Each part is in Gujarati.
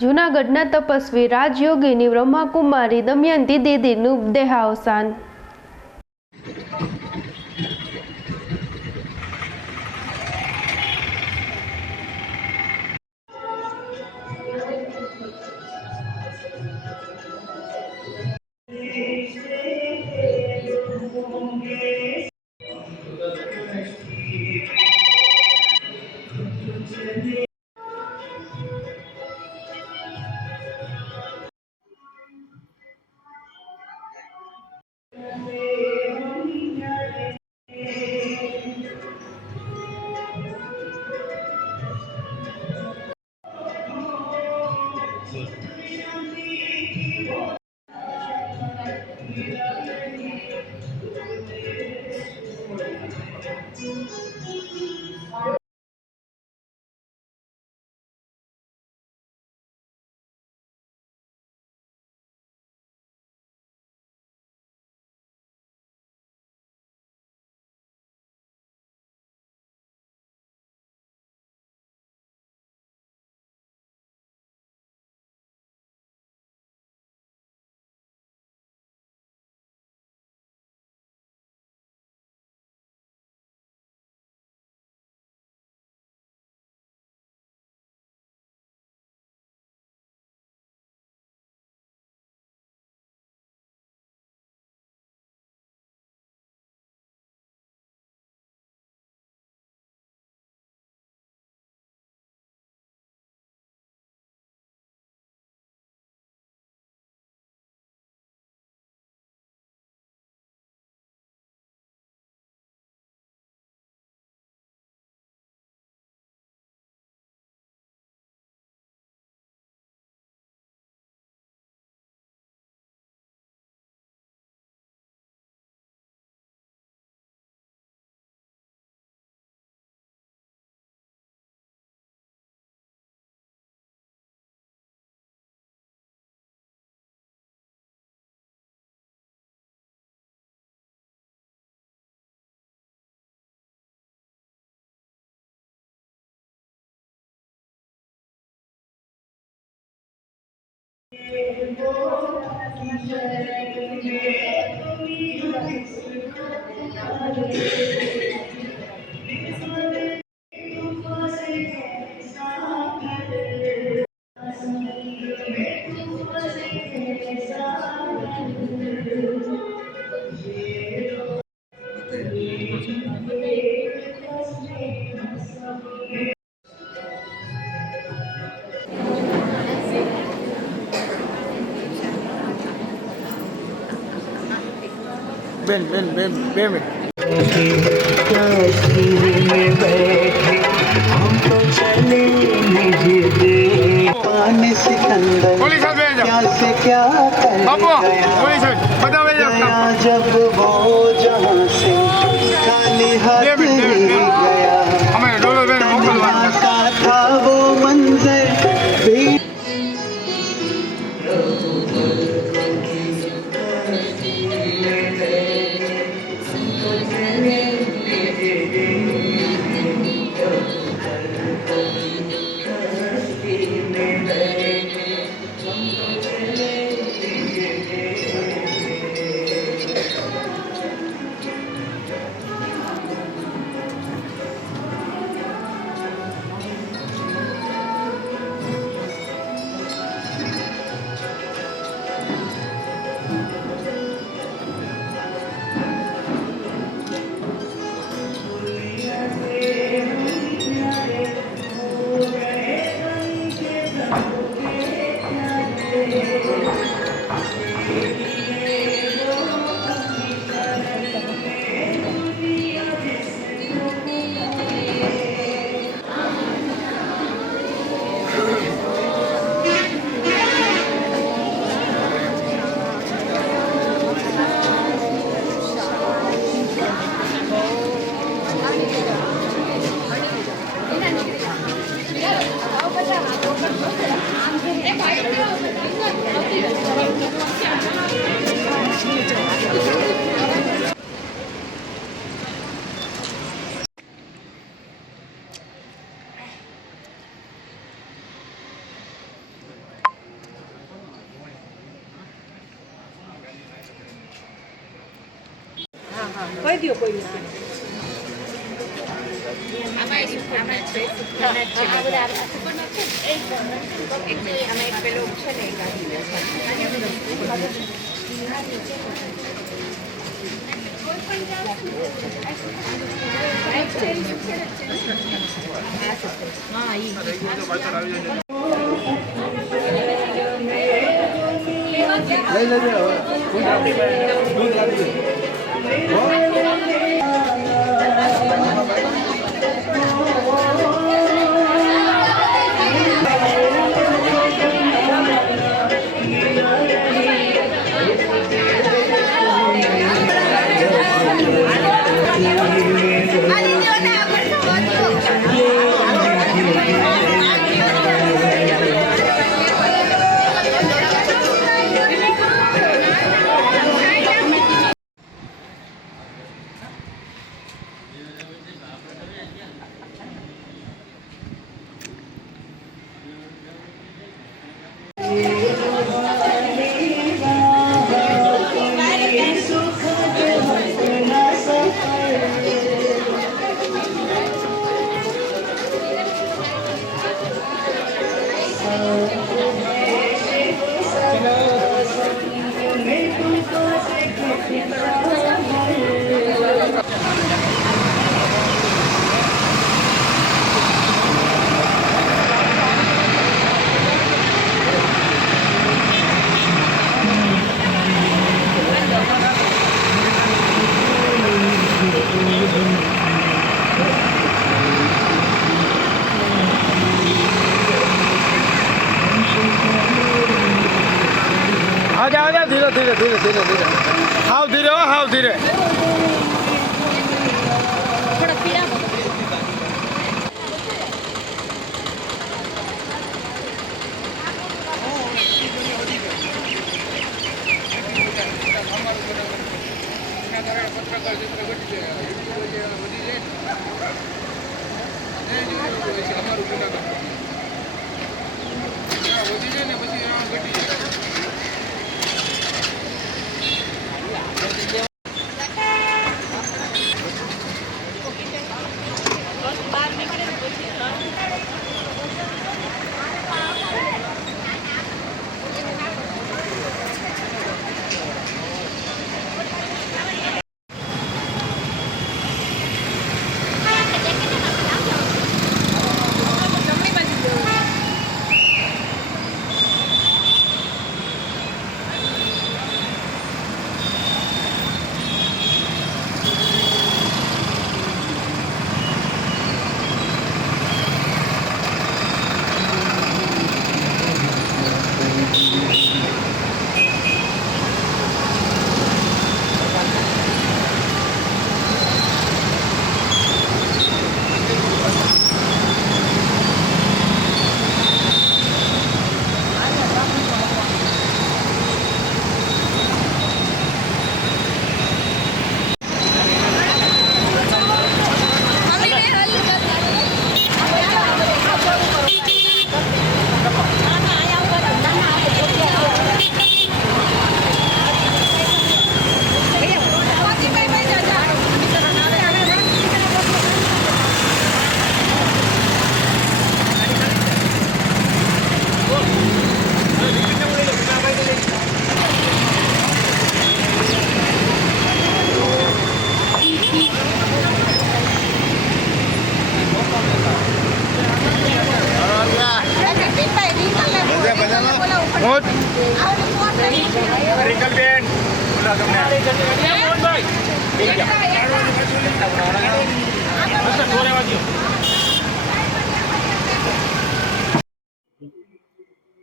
જૂનાગઢના તપસ્વી રાજયોગીની બ્રહ્માકુમારી દમયંતી દીદીનું દેહાવસાન। Ben क्या जब वो जहाँ से खाली हाथ गया का था वो मंजर भी Yeah, લઈ લેજે હવે દૂધ આપી धीरे धीरे धीरे धीरे धीरे हाव धीरे हो हाव धीरे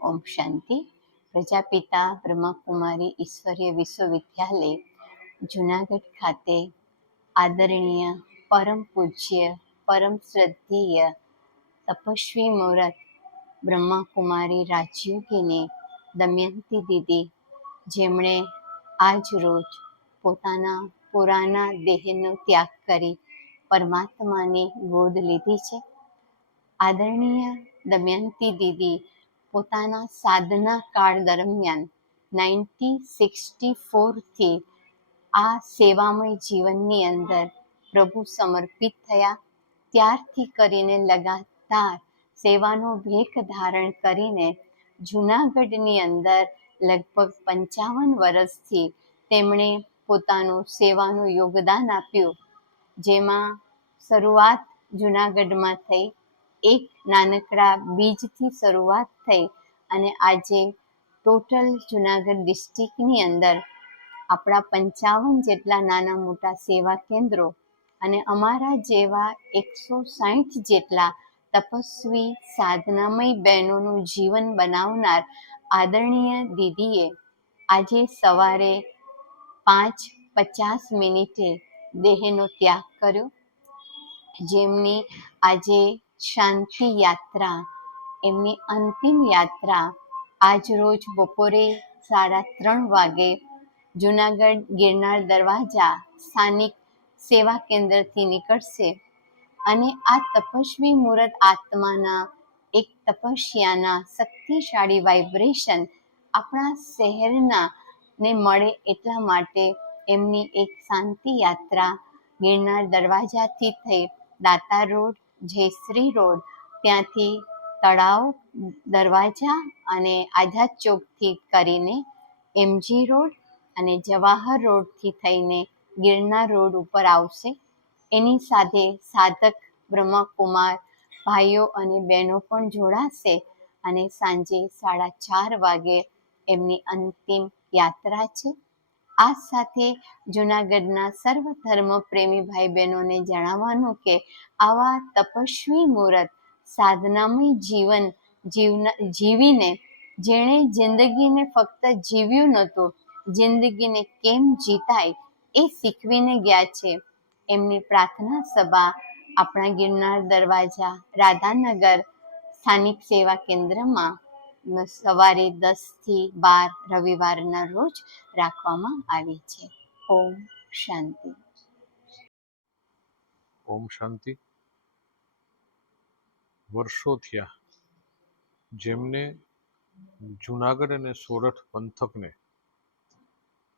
ઓમ શાંતિ. પ્રજાપિતા બ્રહ્માકુમારી ઈશ્વરીય વિશ્વવિદ્યાલય જુનાગઢ ખાતે આદરણીય પરમ પૂજ્ય પરમ શ્રદ્ધેય તપસ્વી મુહૂર્ત બ્રહ્માકુમારી રાજયોગીને દમયંતી દીદી, જેમણે આજ રોજ પોતાના પુરાના દેહનો ત્યાગ કરી પરમાત્માની ગોદ લીધી છે. આદરણીય દમયંતી દીદી પોતાના સાધના કાળ દરમિયાન 1964થી આ સેવામય જીવનની અંદર પ્રભુ સમર્પિત થયા ત્યારથી કરીને લગાતાર સેવાનો ભેખ ધારણ કરીને જૂનાગઢની અંદર લગભગ 55 વર્ષથી તેમણે પોતાનું સેવાનું યોગદાન આપ્યું, જેમાં શરૂઆત જૂનાગઢમાં થઈ, એક નાનકડા બીજથી શરૂઆત થઈ અને આજે ટોટલ જૂનાગઢ ડિસ્ટ્રિક્ટની અંદર આપણા 55 જેટલા નાના મોટા સેવા કેન્દ્રો અને અમારા જેવા 160 જેટલા તપસ્વી સાધનામય બહેનોનું જીવન બનાવનાર આદરણીય દીદીએ આજે સવારે 5:50 દેહનો ત્યાગ કર્યો, જેમની આજે શાંતિ યાત્રા, એમની અંતિમ યાત્રા આજ રોજ બપોરે 3:30 વાગે જૂનાગઢ ગિરનાર દરવાજા સ્થાનિક સેવા કેન્દ્રથી નીકળશે અને આ તપસ્વી મૂરત આત્માના એક તપસ્યાના શક્તિશાળી વાઇબ્રેશન આપણા શહેરના ને મળે એટલા માટે એમની એક શાંતિ યાત્રા ગિરનાર દરવાજાથી થઈ દાતાર રોડ, જયશ્રી રોડ, ત્યાંથી તળાવ દરવાજા અને આઝાદ ચોકથી કરીને એમજી રોડ અને જવાહર રોડથી થઈને ગિરનાર રોડ ઉપર આવશે. એની સાથે સાધક બ્રહ્માકુમાર ભાઈઓ અને બહેનો પણ જોડાશે અને સાંજે 4:30 વાગે એમની અંતિમ યાત્રા છે. આ સાથે જૂનાગઢના સર્વ ધર્મ પ્રેમી ભાઈ બહેનોને જણાવવાનું કે આવા તપસ્વી મૂરત સાધનામય જીવન જીવીને જેણે જિંદગીને ફક્ત જીવ્યું નહોતું, જિંદગીને કેમ જીતાય એ શીખવીને ગયા છે. એમની પ્રાર્થના સભા આપણા ગિરનાર દરવાજા રાધાનગર સ્થાનિક સેવા કેન્દ્રમાં સવારે 10થી 12 રવિવારના રોજ રાખવામાં આવી છે. ઓમ શાંતિ. ઓમ શાંતિ. વર્ષો થયા જેમને જૂનાગઢ અને સોરઠ પંથકને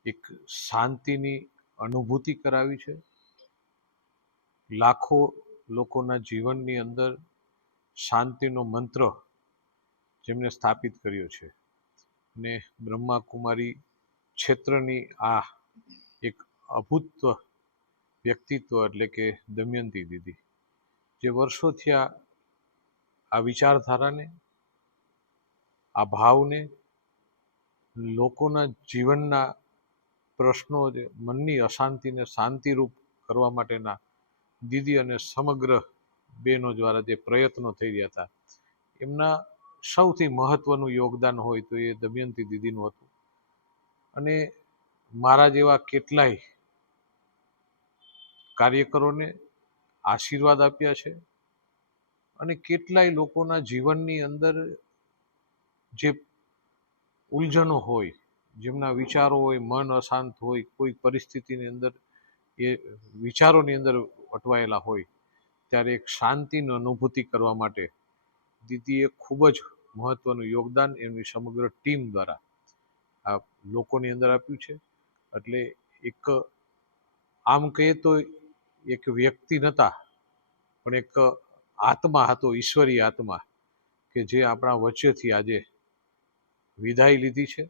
એક શાંતિની અનુભૂતિ કરાવી છે. લાખો લોકોના જીવનની અંદર શાંતિનો મંત્ર જેમને સ્થાપિત કર્યો છે ને બ્રહ્માકુમારી ક્ષેત્રની આ એક અભૂતવ વ્યક્તિત્વ એટલે કે દમયંતી દીદી, જે વર્ષોથી આ વિચારધારાને, આ ભાવને, લોકોના જીવનના પ્રશ્નો, મનની અશાંતિને શાંતિરૂપ કરવા માટેના દીદી અને સમગ્ર બહેનો દ્વારા જે પ્રયત્નો થઈ રહ્યા હતા, એમના સૌથી મહત્વનું યોગદાન હોય તો એ દમયંતી દીદીનું હતું. અને મારા જેવા કેટલાય કાર્યકરોને આશીર્વાદ આપ્યા છે અને કેટલાય લોકોના જીવનની અંદર જે ઉલઝનો હોય, જેમના વિચારો હોય, મન અશાંત હોય, કોઈ પરિસ્થિતિની અંદર એ વિચારોની અંદર અટવાયેલા હોય, ત્યારે એક શાંતિની અનુભૂતિ કરવા માટે દીદીએ ખૂબ જ મહત્વનું યોગદાન એમની સમગ્ર ટીમ દ્વારા આ લોકોની અંદર આપ્યું છે. એટલે એક આમ કહીએ તો એક વ્યક્તિ નહોતા, પણ એક આત્મા હતો, ઈશ્વરી આત્મા, કે જે આપણા વચ્ચેથી આજે વિદાય લીધી છે.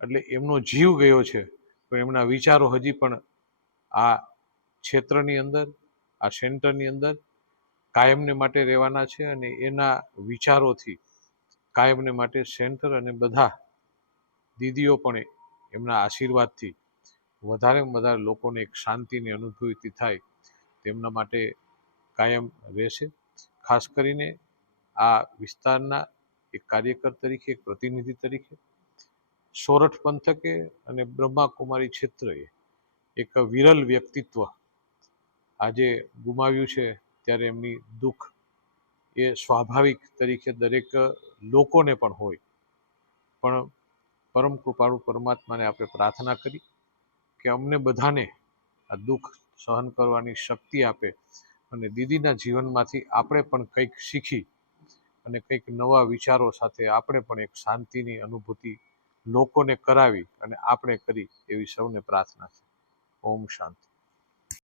એટલે એમનો જીવ ગયો છે, પણ એમના વિચારો હજી પણ આ ક્ષેત્રની અંદર, આ સેન્ટરની અંદર કાયમને માટે રહેવાના છે અને એના વિચારોથી કાયમને માટે સેન્ટર અને બધા દીદીઓ પણ એમના આશીર્વાદથી વધારેમાં વધારે લોકોને એક શાંતિની અનુભૂતિ થાય તેમના માટે કાયમ રહેશે. ખાસ કરીને આ વિસ્તારના એક કાર્યકર તરીકે, એક પ્રતિનિધિ તરીકે સોરઠ પંથકે અને બ્રહ્માકુમારી ક્ષેત્રએ એક વિરલ વ્યક્તિત્વ આજે ગુમાવ્યું છે, ત્યારે એમની દુઃખ એ સ્વાભાવિક તરીકે દરેક લોકોને પણ હોય. પણ પરમ કૃપાળુ પરમાત્માને આપણે પ્રાર્થના કરી કે અમને બધાને આ દુઃખ સહન કરવાની શક્તિ આપે અને દીદીના જીવનમાંથી આપણે પણ કંઈક શીખી અને કંઈક નવા વિચારો સાથે આપણે પણ એક શાંતિની અનુભૂતિ લોકોને કરાવી અને આપણે કરી, એવી સૌને પ્રાર્થના છે. ઓમ શાંતિ.